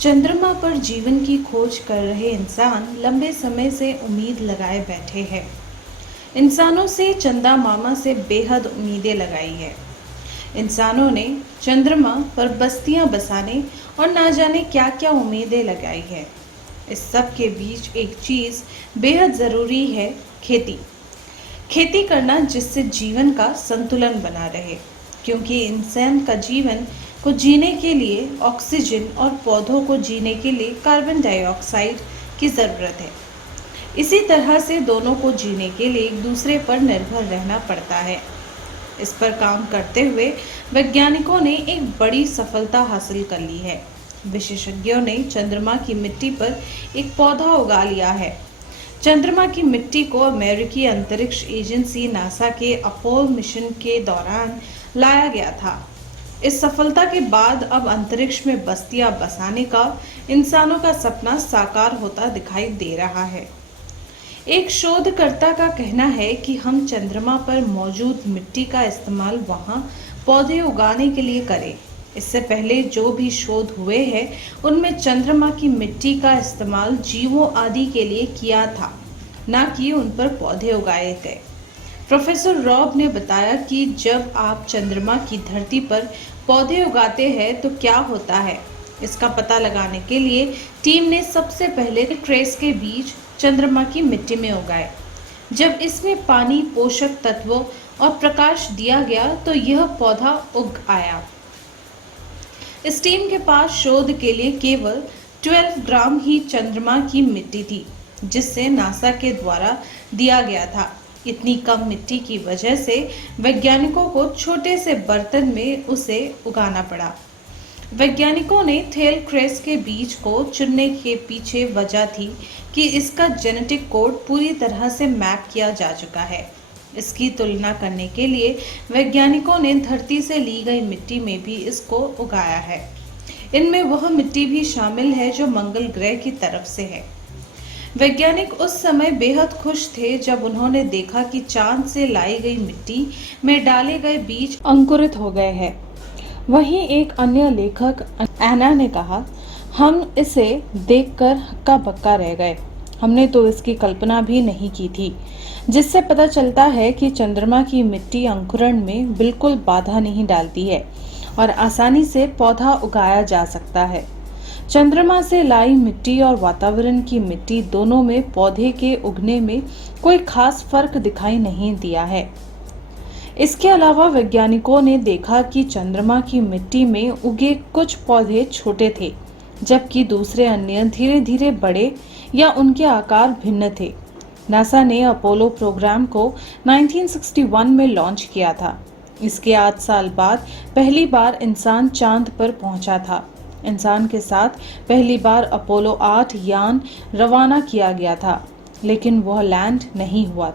चंद्रमा पर जीवन की खोज कर रहे इंसान लंबे समय से उम्मीद लगाए बैठे हैं। इंसानों से चंदा मामा से बेहद उम्मीदें लगाई है। इंसानों ने चंद्रमा पर बस्तियां बसाने और ना जाने क्या क्या उम्मीदें लगाई है। इस सब के बीच एक चीज बेहद जरूरी है, खेती। खेती करना जिससे जीवन का संतुलन बना रहे, क्योंकि इंसान का जीवन को जीने के लिए ऑक्सीजन और पौधों को जीने के लिए कार्बन डाइऑक्साइड की ज़रूरत है। इसी तरह से दोनों को जीने के लिए एक दूसरे पर निर्भर रहना पड़ता है। इस पर काम करते हुए वैज्ञानिकों ने एक बड़ी सफलता हासिल कर ली है। विशेषज्ञों ने चंद्रमा की मिट्टी पर एक पौधा उगा लिया है। चंद्रमा की मिट्टी को अमेरिकी अंतरिक्ष एजेंसी नासा के अपोलो मिशन के दौरान लाया गया था। इस सफलता के बाद अब अंतरिक्ष में बस्तियां बसाने का इंसानों का सपना साकार होता दिखाई दे रहा है। एक शोधकर्ता का कहना है कि हम चंद्रमा पर मौजूद मिट्टी का इस्तेमाल वहां पौधे उगाने के लिए करें। इससे पहले जो भी शोध हुए हैं उनमें चंद्रमा की मिट्टी का इस्तेमाल जीवों आदि के लिए किया था, न कि उन पर पौधे उगाए गए। प्रोफेसर रॉब ने बताया कि जब आप चंद्रमा की धरती पर पौधे उगाते हैं तो क्या होता है। इसका पता लगाने के लिए टीम ने सबसे पहले ट्रेस के बीज चंद्रमा की मिट्टी में उगाए। जब इसमें पानी, पोषक तत्वों और प्रकाश दिया गया तो यह पौधा उग आया। इस टीम के पास शोध के लिए केवल 12 ग्राम ही चंद्रमा की मिट्टी थी, जिससे नासा के द्वारा दिया गया था। इतनी कम मिट्टी की वजह से वैज्ञानिकों को छोटे से बर्तन में उसे उगाना पड़ा। वैज्ञानिकों ने थेल क्रेस के बीज को चुनने के पीछे वजह थी कि इसका जेनेटिक कोड पूरी तरह से मैप किया जा चुका है। इसकी तुलना करने के लिए वैज्ञानिकों ने धरती से ली गई मिट्टी में भी इसको उगाया है। इनमें वह मिट्टी भी शामिल है जो मंगल ग्रह की तरफ से है। वैज्ञानिक उस समय बेहद खुश थे जब उन्होंने देखा कि चांद से लाई गई मिट्टी में डाले गए बीज अंकुरित हो गए हैं। वहीं एक अन्य लेखक एना ने कहा, हम इसे देखकर हक्का बक्का रह गए। हमने तो इसकी कल्पना भी नहीं की थी। जिससे पता चलता है कि चंद्रमा की मिट्टी अंकुरण में बिल्कुल बाधा नहीं डालती है और आसानी से पौधा उगाया जा सकता है। चंद्रमा से लाई मिट्टी और वातावरण की मिट्टी दोनों में पौधे के उगने में कोई खास फर्क दिखाई नहीं दिया है। इसके अलावा वैज्ञानिकों ने देखा कि चंद्रमा की मिट्टी में उगे कुछ पौधे छोटे थे, जबकि दूसरे अन्य धीरे धीरे बड़े या उनके आकार भिन्न थे। नासा ने अपोलो प्रोग्राम को 1961 में लॉन्च किया था। इसके 8 साल बाद पहली बार इंसान चांद पर पहुंचा था। इंसान के साथ पहली बार अपोलो 8 यान रवाना किया गया था, लेकिन वह लैंड नहीं हुआ।